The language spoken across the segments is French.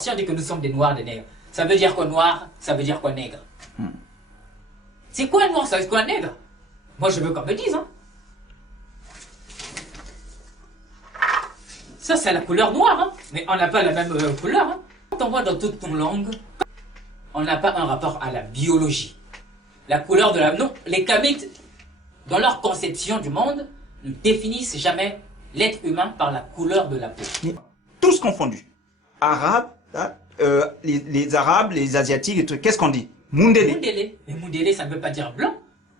Si on dit que nous sommes des noirs, des nègres, ça veut dire quoi noir? Ça veut dire quoi nègre? C'est quoi un noir? Ça veut dire quoi un nègre? Moi je veux qu'on me dise, hein. Ça c'est la couleur noire, hein. Mais on n'a pas la même couleur, hein. Quand on voit dans toutes nos langues, on n'a pas un rapport à la biologie. La couleur de la... Non, les Kamites, dans leur conception du monde, ne définissent jamais l'être humain par la couleur de la peau. Tous confondus. Arabes, les Arabes, les Asiatiques, et tout. Qu'est-ce qu'on dit? Mundele. Mundele. Mais Mundele, ça ne veut pas dire blanc.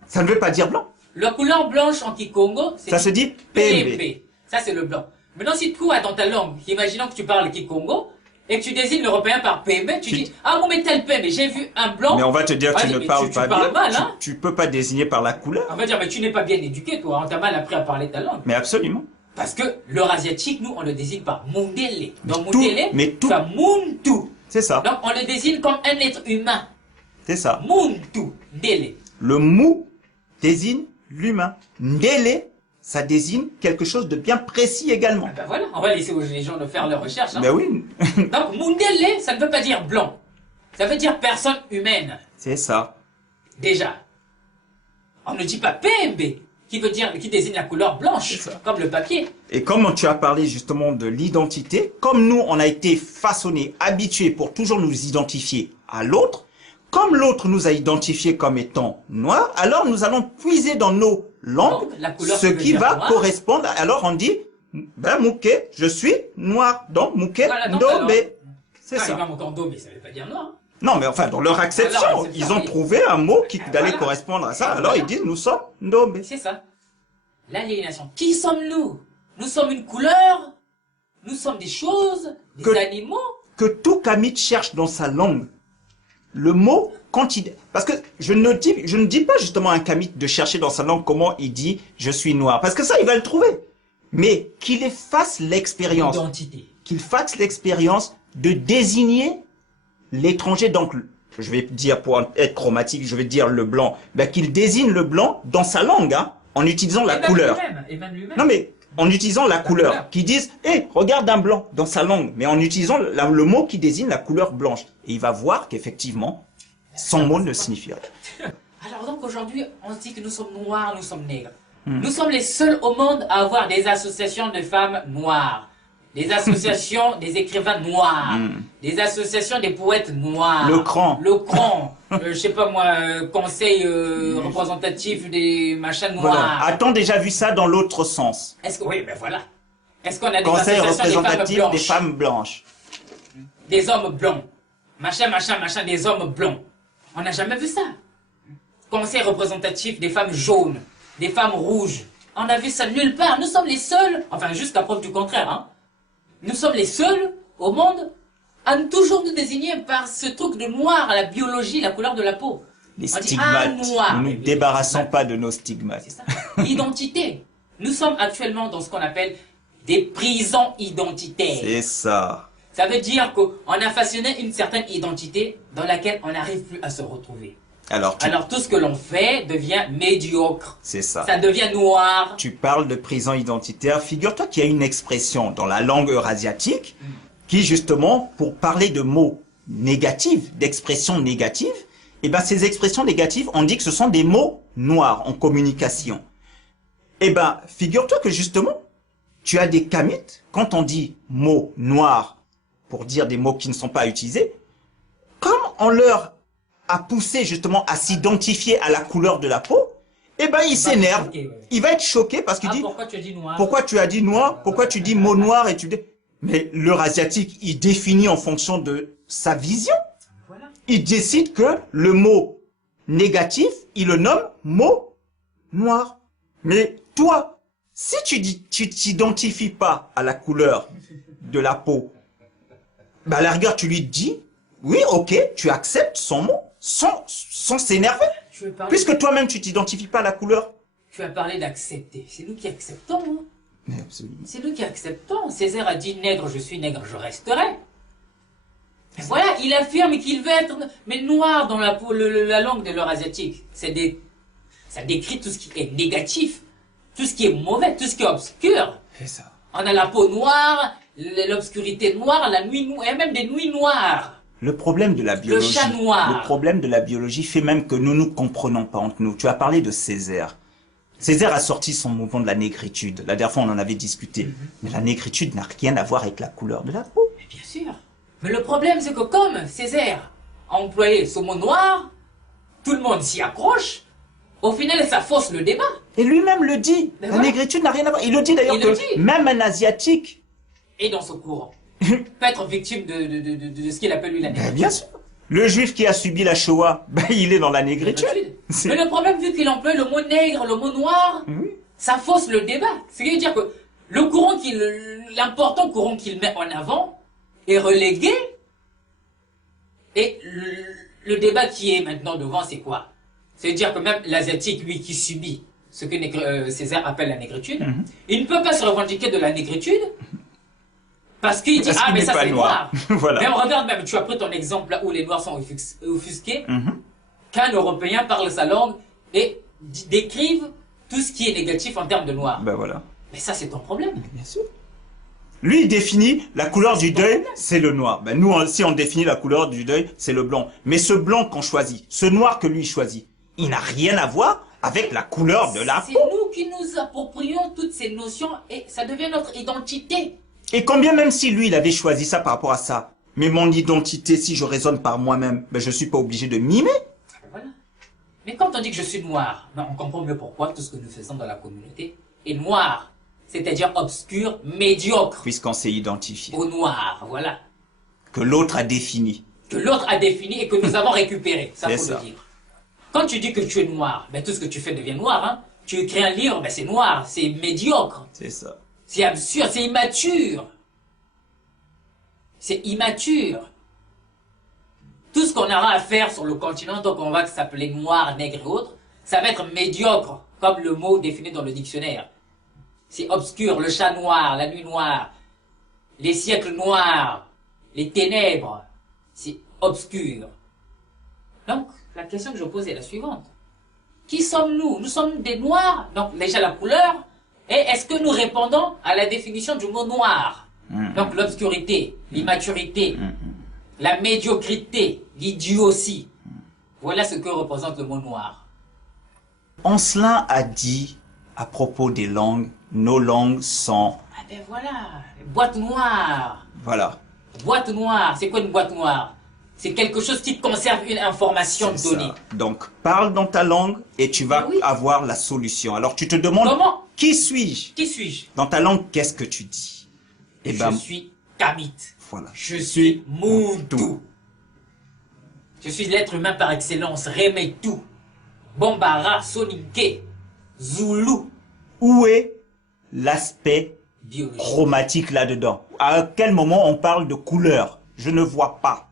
Ça ne veut pas dire blanc. La couleur blanche en Kikongo, c'est... Ça se dit PMB. PMB. Ça, c'est le blanc. Maintenant, si toi, dans ta langue, imaginons que tu parles Kikongo, et que tu désignes l'Européen par PMB, tu dis, ah bon, mais tel PMB, j'ai vu un blanc. Mais on va te dire que tu ne parles pas bien. Mal, hein? Tu peux pas désigner par la couleur. On va dire, mais tu n'es pas bien éduqué, toi. On t'a mal appris à parler ta langue. Mais absolument. Parce que l'Eurasiatique, nous, on le désigne par Mundele. Donc Mundele, mais tout. ça Muntu. C'est ça. Donc on le désigne comme un être humain. C'est ça. Muntu, Ndele. Le mou désigne l'humain. Ndele, ça désigne quelque chose de bien précis également. Ah ben voilà, on va laisser les gens de faire leurs recherches. Hein. Ben oui. Donc Mundele, ça ne veut pas dire blanc. Ça veut dire personne humaine. C'est ça. Déjà. On ne dit pas PMB, qui désigne la couleur blanche, comme le papier. Et comme tu as parlé justement de l'identité, comme nous on a été façonnés, habitués pour toujours nous identifier à l'autre, comme l'autre nous a identifiés comme étant noirs, alors nous allons puiser dans nos langues ce qui va correspondre. Alors on dit, ben Mouké, je suis noir, donc Mouké, voilà, Ndombe. C'est ça. Ndombe, ça veut pas dire noir. Non, mais enfin, dans leur acception, ils ont trouvé un mot qui allait correspondre à ça. Alors ils disent, nous sommes Ndombe. C'est ça. L'aliénation. Qui sommes-nous? Nous sommes une couleur? Nous sommes des choses? Des animaux? Que tout Kamite cherche dans sa langue. Le mot, quand il... Parce que je ne dis pas justement à un Kamite de chercher dans sa langue comment il dit « je suis noir ». Parce que ça, il va le trouver. Mais qu'il fasse l'expérience. Identité. Qu'il fasse l'expérience de désigner l'étranger. Donc, je vais dire, pour être chromatique, je vais dire le blanc. Ben, qu'il désigne le blanc dans sa langue, hein, en utilisant la couleur. Non, mais en utilisant la couleur. Qui disent, hé, regarde un blanc dans sa langue. Mais en utilisant le mot qui désigne la couleur blanche. Et il va voir qu'effectivement, son mot ne signifie rien. Alors donc aujourd'hui, on se dit que nous sommes noirs, nous sommes nègres. Nous sommes les seuls au monde à avoir des associations de femmes noires. Des associations des écrivains noirs. Des associations des poètes noirs. Le cran. Le cran. Je sais pas moi, conseil représentatif des machins noirs. Voilà. A-t-on déjà vu ça dans l'autre sens? Est-ce que, oui, ben voilà. Est-ce qu'on a des conseil associations représentatif des femmes blanches? Des hommes blancs. Machin, des hommes blancs. On n'a jamais vu ça. Conseil représentatif des femmes jaunes, des femmes rouges. On a vu ça nulle part. Nous sommes les seuls, enfin jusqu'à preuve du contraire, hein. Nous sommes les seuls au monde à toujours nous désigner par ce truc de noir à la biologie, la couleur de la peau. Les stigmates. Nous ne nous débarrassons pas de nos stigmates. C'est ça. Identité. Nous sommes actuellement dans ce qu'on appelle des prisons identitaires. C'est ça. Ça veut dire qu'on a façonné une certaine identité dans laquelle on n'arrive plus à se retrouver. Alors tout ce que l'on fait devient médiocre. C'est ça. Ça devient noir. Tu parles de prison identitaire. Figure-toi qu'il y a une expression dans la langue eurasiatique qui justement, pour parler de mots négatifs, d'expressions négatives, et ben ces expressions négatives, on dit que ce sont des mots noirs en communication. Et ben, figure-toi que justement, tu as des Kamites, quand on dit mots noirs pour dire des mots qui ne sont pas utilisés, comme on leur a poussé justement à s'identifier à la couleur de la peau, eh ben il s'énerve, il va être choqué parce qu'il dit pourquoi tu as dit noir? Pourquoi tu as dit noir? Pourquoi tu dis mot noir et tu dis... Mais l'Eurasiatique, il définit en fonction de sa vision. Voilà. Il décide que le mot négatif, il le nomme mot noir. Mais toi, si tu t'identifies pas à la couleur de la peau, bah à la rigueur tu lui dis, oui, ok, tu acceptes son mot sans s'énerver. Puisque toi-même tu t'identifies pas à la couleur. Tu as parlé d'accepter. C'est nous qui acceptons. Hein. Mais absolument. C'est nous qui acceptons. Césaire a dit nègre, je suis nègre, je resterai. Et voilà, il affirme qu'il veut être mais noir dans la langue de l'Eurasiatique. Ça décrit tout ce qui est négatif, tout ce qui est mauvais, tout ce qui est obscur. C'est ça. On a la peau noire, l'obscurité noire, la nuit noire, et même des nuits noires. Le problème de la biologie, chat noir. le problème de la biologie fait même que nous nous comprenons pas entre nous. Tu as parlé de Césaire. Césaire a sorti son mouvement de la négritude. La dernière fois, on en avait discuté. Mais la négritude n'a rien à voir avec la couleur de la peau. Mais bien sûr. Mais le problème, c'est que comme Césaire a employé ce mot noir, tout le monde s'y accroche. Au final, ça fausse le débat. Et lui-même le dit. Ben La voilà. négritude n'a rien à voir. Il le dit d'ailleurs Il le que dit. même un asiatique, Et dans ce courant, peut être victime de ce qu'il appelle lui la ben, négritude. bien sûr. Le juif qui a subi la Shoah, ben, il est dans la négritude. Mais le problème, vu qu'il emploie le mot nègre, le mot noir, Oui. ça fausse le débat. C'est-à-dire que l'important courant qu'il met en avant est relégué. Et le débat qui est maintenant devant, c'est quoi? C'est-à-dire que même l'asiatique, lui, qui subit ce que Césaire appelle la négritude, il ne peut pas se revendiquer de la négritude parce qu'il dit Parce ah qu'il mais n'est ça pas c'est noir. noir. Voilà. Mais on regarde même, tu as pris ton exemple là où les noirs sont offusqués, qu'un Européen parle sa langue et décrive tout ce qui est négatif en termes de noir. Ben voilà. Mais ça c'est ton problème. Bien sûr. Lui, il définit la couleur du deuil, c'est le noir. Ben nous, si on définit la couleur du deuil, c'est le blanc. Mais ce blanc qu'on choisit, ce noir que lui choisit, il n'a rien à voir avec la couleur de la C'est peau. nous qui nous approprions toutes ces notions et ça devient notre identité. Et combien même si lui, il avait choisi ça par rapport à ça. Mais mon identité, si je raisonne par moi-même, ben je suis pas obligé de mimer. Voilà. Mais quand on dit que je suis noir, ben on comprend mieux pourquoi tout ce que nous faisons dans la communauté est noir. C'est-à-dire obscur, médiocre. Puisqu'on s'est identifié. Au noir, voilà. Que l'autre a défini. Que l'autre a défini et que nous avons récupéré. Ça C'est faut ça. le dire. Quand tu dis que tu es noir, ben tout ce que tu fais devient noir. Hein. Tu écris un livre, ben c'est noir, c'est médiocre. C'est ça. C'est absurde, c'est immature. C'est immature. Tout ce qu'on aura à faire sur le continent, donc on va s'appeler noir, nègre et autres, ça va être médiocre, comme le mot défini dans le dictionnaire. C'est obscur, le chat noir, la nuit noire, les siècles noirs, les ténèbres. C'est obscur. Donc, la question que je pose est la suivante. Qui sommes-nous? Nous sommes des noirs, donc déjà la couleur, et est-ce que nous répondons à la définition du mot noir? Donc l'obscurité, l'immaturité, la médiocrité, l'idiotie. Voilà ce que représente le mot noir. Ancelin a dit à propos des langues, nos langues sont... Ah ben voilà, boîte noire. Voilà. Boîte noire, c'est quoi une boîte noire? C'est quelque chose qui conserve une information C'est donnée. ça. Donc, parle dans ta langue et tu vas Oui. avoir la solution. Alors, tu te demandes, Comment? qui suis-je? Qui suis-je? Dans ta langue, qu'est-ce que tu dis? Eh ben, Je suis Kamit. voilà. Je suis Muntu. Je suis l'être humain par excellence, Remetu, Bombara, Soninke, Zulu, Où est l'aspect biologie. chromatique là-dedans? À quel moment on parle de couleur? Je ne vois pas.